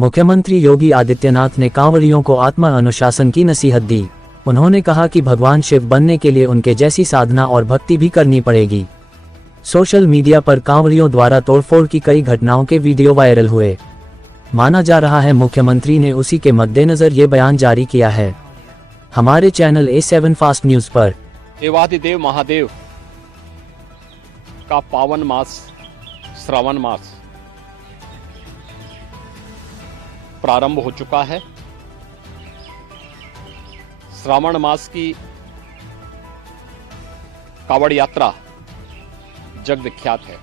मुख्यमंत्री योगी आदित्यनाथ ने कांवड़ियों को आत्मा अनुशासन की नसीहत दी। उन्होंने कहा कि भगवान शिव बनने के लिए उनके जैसी साधना और भक्ति भी करनी पड़ेगी। सोशल मीडिया पर कांवड़ियों द्वारा तोड़फोड़ की कई घटनाओं के वीडियो वायरल हुए। माना जा रहा है मुख्यमंत्री ने उसी के मद्देनजर ये बयान जारी किया है। हमारे चैनल A7 फास्ट न्यूज पर देवाधिदेव महादेव का पावन मास श्रावण मास प्रारंभ हो चुका है। श्रावण मास की कावड़ यात्रा जग विख्यात है।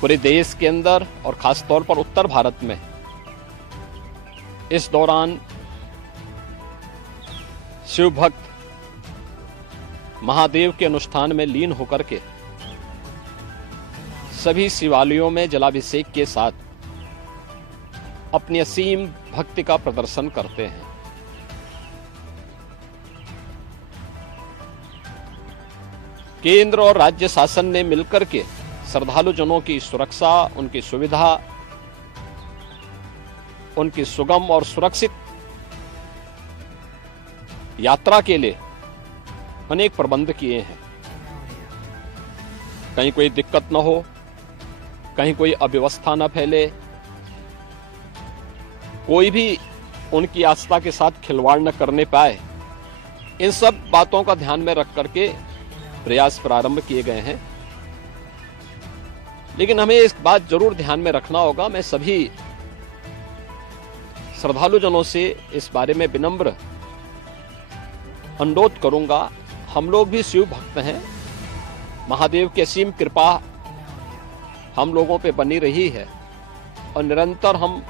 पूरे देश के अंदर और खास तौर पर उत्तर भारत में इस दौरान शिव भक्त महादेव के अनुष्ठान में लीन होकर के सभी शिवालयों में जलाभिषेक के साथ अपनी असीम भक्ति का प्रदर्शन करते हैं। केंद्र और राज्य शासन ने मिलकर के श्रद्धालु जनों की सुरक्षा, उनकी सुविधा, उनकी सुगम और सुरक्षित यात्रा के लिए अनेक प्रबंध किए हैं। कहीं कोई दिक्कत न हो, कहीं कोई अव्यवस्था न फैले, कोई भी उनकी आस्था के साथ खिलवाड़ न करने पाए, इन सब बातों का ध्यान में रख करके प्रयास प्रारंभ किए गए हैं। लेकिन हमें इस बात जरूर ध्यान में रखना होगा, मैं सभी श्रद्धालु जनों से इस बारे में विनम्र अनुरोध करूंगा। हम लोग भी शिव भक्त हैं, महादेव की असीम कृपा हम लोगों पे बनी रही है और निरंतर हम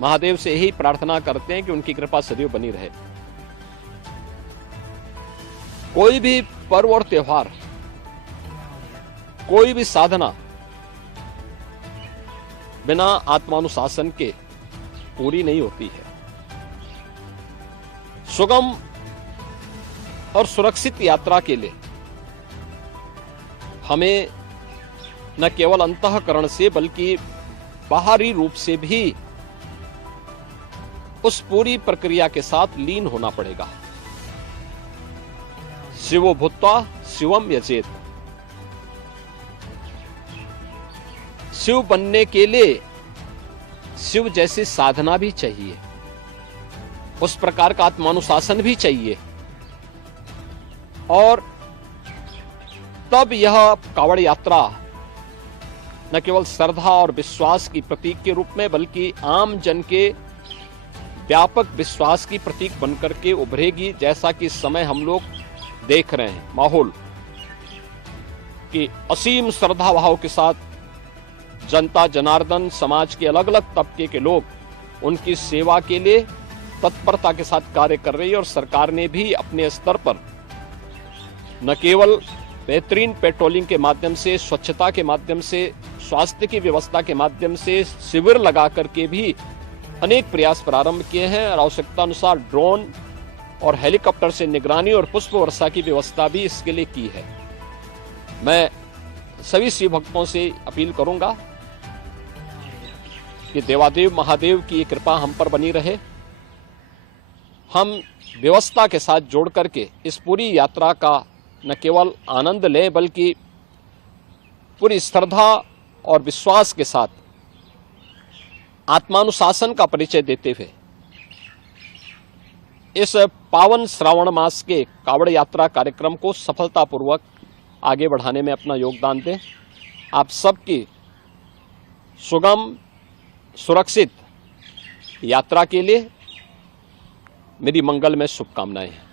महादेव से यही प्रार्थना करते हैं कि उनकी कृपा सदैव बनी रहे। कोई भी पर्व और त्योहार, कोई भी साधना बिना आत्मानुशासन के पूरी नहीं होती है। सुगम और सुरक्षित यात्रा के लिए हमें न केवल अंतःकरण से बल्कि बाहरी रूप से भी उस पूरी प्रक्रिया के साथ लीन होना पड़ेगा। शिवो भूत्वा शिवम यजेत। शिव बनने के लिए शिव जैसी साधना भी चाहिए, उस प्रकार का आत्मानुशासन भी चाहिए, और तब यह कावड़ यात्रा न केवल श्रद्धा और विश्वास की प्रतीक के रूप में बल्कि आम जन के व्यापक विश्वास की प्रतीक बनकर के उभरेगी। जैसा कि इस समय हम लोग देख रहे हैं माहौल कि असीम श्रद्धा भाव के साथ जनता जनार्दन समाज के अलग अलग तबके के लोग उनकी सेवा के लिए तत्परता के साथ कार्य कर रही है। और सरकार ने भी अपने स्तर पर न केवल बेहतरीन पेट्रोलिंग के माध्यम से, स्वच्छता के माध्यम से, स्वास्थ्य की व्यवस्था के माध्यम से शिविर लगा करके भी अनेक प्रयास प्रारंभ किए हैं और आवश्यकता अनुसार ड्रोन और हेलीकॉप्टर से निगरानी और पुष्प वर्षा की व्यवस्था भी इसके लिए की है। मैं सभी शिव भक्तों से अपील करूंगा कि देवादेव महादेव की कृपा हम पर बनी रहे। हम व्यवस्था के साथ जोड़ करके इस पूरी यात्रा का न केवल आनंद लें बल्कि पूरी श्रद्धा और विश्वास के साथ आत्मानुशासन का परिचय देते हुए इस पावन श्रावण मास के कावड़ यात्रा कार्यक्रम को सफलतापूर्वक आगे बढ़ाने में अपना योगदान दें। आप सबकी सुगम सुरक्षित यात्रा के लिए मेरी मंगलमय शुभकामनाएं हैं।